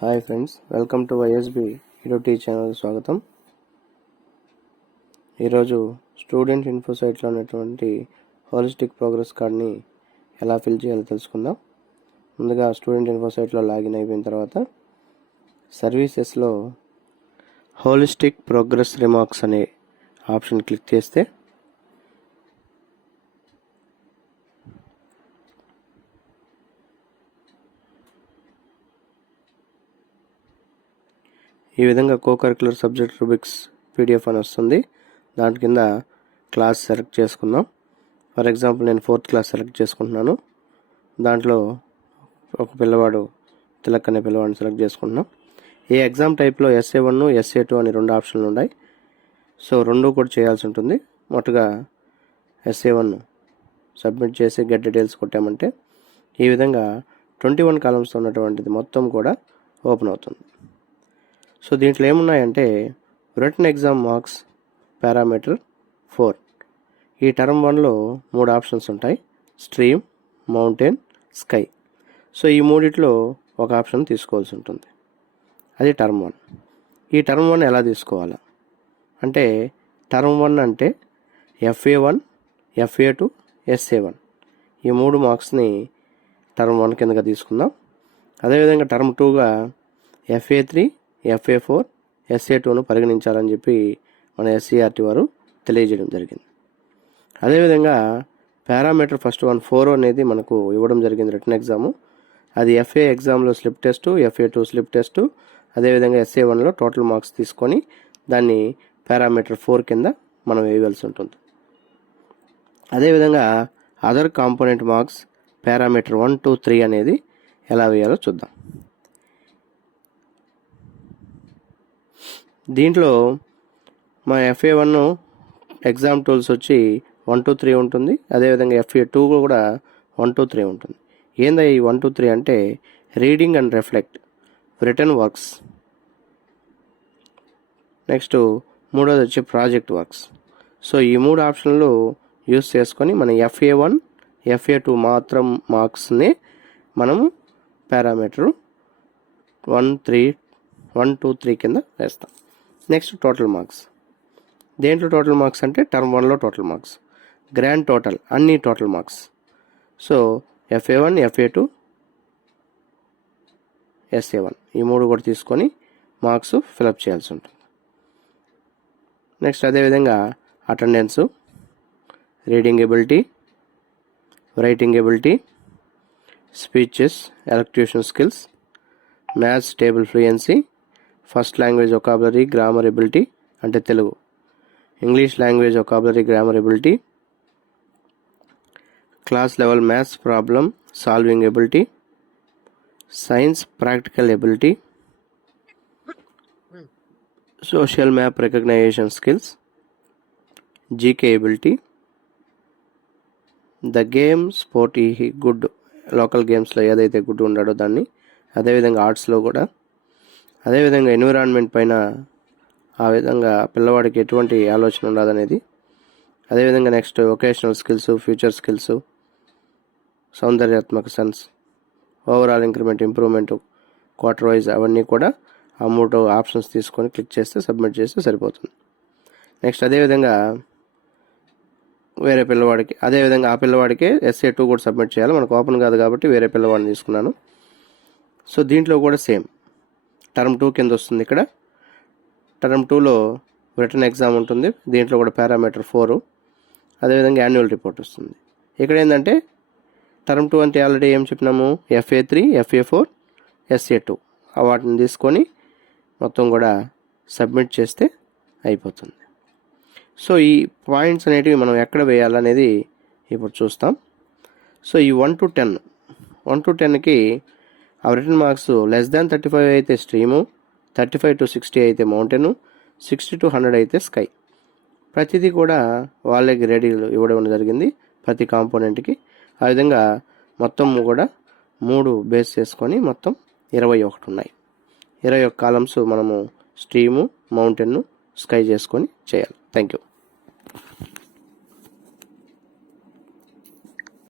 Hi friends, welcome to YSB ఈరోటీ channel స్వాగతం. ఈరోజు స్టూడెంట్ ఇన్ఫో సైట్లో ఉన్నటువంటి హోలిస్టిక్ ప్రోగ్రెస్ కార్డ్ని ఎలా ఫిల్ చేయాలో తెలుసుకుందాం. ముందుగా స్టూడెంట్ ఇన్ఫో సైట్లో లాగిన్ అయిపోయిన తర్వాత సర్వీసెస్లో హోలిస్టిక్ ప్రోగ్రెస్ రిమార్క్స్ అనే ఆప్షన్ క్లిక్ చేస్తే ఈ విధంగా కోకరిక్యులర్ సబ్జెక్ట్ రుబిక్స్ పీడిఎఫ్ అని వస్తుంది. దాని కింద క్లాస్ సెలెక్ట్ చేసుకుందాం. ఫర్ ఎగ్జాంపుల్ నేను 4th క్లాస్ సెలెక్ట్ చేసుకుంటున్నాను. దాంట్లో ఒక పిల్లవాడు తిలక్ అనే పిల్లవాడిని సెలెక్ట్ చేసుకుంటున్నాం. ఈ ఎగ్జామ్ టైప్లో SA1 SA2 అని 2 ఆప్షన్లు ఉన్నాయి. సో 2 కూడా చేయాల్సి ఉంటుంది. మొదటగా SA1 సబ్మిట్ చేసి గెట్ డీటెయిల్స్ కొట్టామంటే ఈ విధంగా 21 కాలమ్స్ ఉన్నటువంటిది మొత్తం కూడా ఓపెన్ అవుతుంది. సో దీంట్లో ఏమున్నాయంటే రిటన్ ఎగ్జామ్ మార్క్స్ పారామీటర్ 4. ఈ టర్మ్ 1లో 3 ఆప్షన్స్ ఉంటాయి: స్ట్రీమ్, మౌంటైన్, స్కై. సో ఈ మూడిట్లో ఒక ఆప్షన్ తీసుకోవాల్సి ఉంటుంది. అది టర్మ్ 1. ఈ టర్మ్ 1 ఎలా తీసుకోవాలా అంటే టర్మ్ 1 అంటే FA1, FA2, SA1 ఈ 3 మార్క్స్ని టర్మ్ 1 కిందగా తీసుకుందాం. అదేవిధంగా టర్మ్ 2గా FA3, FA4, SA2ను పరిగణించాలని చెప్పి మన SCERT వారు తెలియజేయడం జరిగింది. అదేవిధంగా పారామీటర్ ఫస్ట్ 4 అనేది మనకు ఇవ్వడం జరిగింది రిటన్ ఎగ్జాము. అది FA ఎగ్జామ్లో slip test, FA2 slip test, అదేవిధంగా SA1లో టోటల్ మార్క్స్ తీసుకొని దాన్ని పారామీటర్ 4 కింద మనం వేయవలసి ఉంటుంది. అదేవిధంగా అదర్ కాంపోనెంట్ మార్క్స్ పారామీటర్ 1, 2, 3 అనేది ఎలా వేయాలో చూద్దాం. దీంట్లో మా FA1 ఎగ్జామ్ టూల్స్ వచ్చి 1, 2, 3 ఉంటుంది. అదేవిధంగా FA2 కూడా 1, 2, 3 ఉంటుంది. ఏందా ఈ 1, 2, 3 అంటే reading and reflect, return works. Next మూడోది వచ్చి ప్రాజెక్ట్ వర్క్స్. సో ఈ 3 ఆప్షన్లు యూస్ చేసుకొని మన FA1, FA2 మాత్రం మార్క్స్ని మనము పారామీటర్ 1, 2, 3 కింద వేస్తాం. Next total marks. దేంట్లో టోటల్ మార్క్స్ అంటే టర్మ్ 1లో టోటల్ మార్క్స్, గ్రాండ్ టోటల్ అన్ని total marks. So FA1, FA2, SA1 ఈ 3 కూడా తీసుకొని మార్క్స్ ఫిలప్ చేయాల్సి ఉంటుంది. నెక్స్ట్ అదేవిధంగా attendance, reading ability, writing ability, speeches, elocution skills, maths table fluency, first language vocabulary grammar ability అంటే Telugu, English language vocabulary grammar ability, class level maths problem solving ability, science practical ability, social map recognition skills, GK ability, the game sport ఈ good local గేమ్స్లో ఏదైతే good ఉన్నాడో దాన్ని, అదేవిధంగా ఆర్ట్స్లో కూడా, అదేవిధంగా environment పైన ఆ విధంగా పిల్లవాడికి ఎటువంటి ఆలోచన ఉండదనేది, అదేవిధంగా next vocational skills, future skills, సౌందర్యాత్మక sense, overall increment, improvement, quarter wise అవన్నీ కూడా ఆ 3 ఆప్షన్స్ తీసుకొని క్లిక్ చేస్తే సబ్మిట్ చేస్తే సరిపోతుంది. నెక్స్ట్ అదేవిధంగా వేరే పిల్లవాడికి అదేవిధంగా ఆ పిల్లవాడికి SA2 కూడా సబ్మిట్ చేయాలి. మనకు ఓపెన్ కాదు కాబట్టి వేరే పిల్లవాడిని తీసుకున్నాను. సో దీంట్లో కూడా సేమ్ టర్మ్ 2 కింద వస్తుంది. ఇక్కడ టర్మ్ 2లో రిటన్ ఎగ్జామ్ ఉంటుంది. దీంట్లో కూడా పారామీటర్ 4, అదేవిధంగా యాన్యువల్ రిపోర్ట్ వస్తుంది. ఇక్కడ ఏంటంటే టర్మ్ 2 అంటే ఆల్రెడీ ఏం చెప్పినాము, FA3, FA4, SA2 వాటిని తీసుకొని మొత్తం కూడా సబ్మిట్ చేస్తే అయిపోతుంది. సో ఈ పాయింట్స్ అనేటివి మనం ఎక్కడ వేయాలనేది ఇప్పుడు చూస్తాం. సో ఈ 1 to 10కి ఆ రిటర్న్ మార్క్స్ లెస్ దాన్ 35 అయితే స్ట్రీము, 35 to 60 అయితే మౌంటైన్, 60 to 100 అయితే స్కై. ప్రతిదీ కూడా వాళ్ళే గ్రేడింగ్ ఇవ్వడం జరిగింది ప్రతి కాంపోనెంట్కి. ఆ విధంగా మొత్తం కూడా 3 బేస్ చేసుకొని మొత్తం 21 ఉన్నాయి. 21 కాలమ్స్ మనము స్ట్రీము, మౌంటైన్, స్కై చేసుకొని చేయాలి. Thank you.